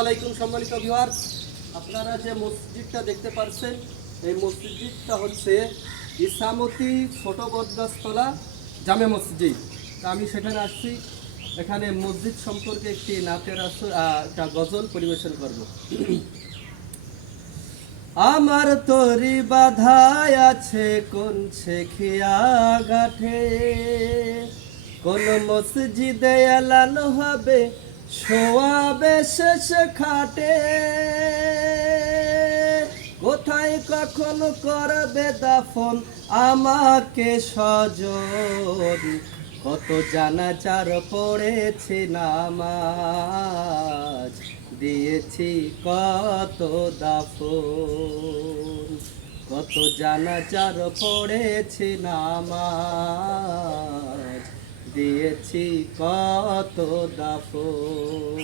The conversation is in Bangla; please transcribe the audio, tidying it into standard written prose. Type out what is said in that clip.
আলাইকুম সম্মানিত ভিউয়ার্স, আপনারা যে মসজিদটা দেখতে পাচ্ছেন এই মসজিদটা হচ্ছে ইসামতি ছোট বটগাছতলা জামে মসজিদ। তা আমি সেখানে আসছি, এখানে মসজিদ সম্পর্কে একটি নাতের একটা গজল পরিবেশন করব। আমার তরি বাধায় আছে কোন শেখিয়া গাঠে, কোন মসজিদে এলানো হবে শোয়াবে শেষ খাটে, কোথায় কখন করবে দাফন আমাকে স্বজন, কত জানাজার পড়েছি নামাজ, দিয়েছি কত দাফন, কত জানাজার পড়েছি নামাজ, দিয়েছি কত দাফন।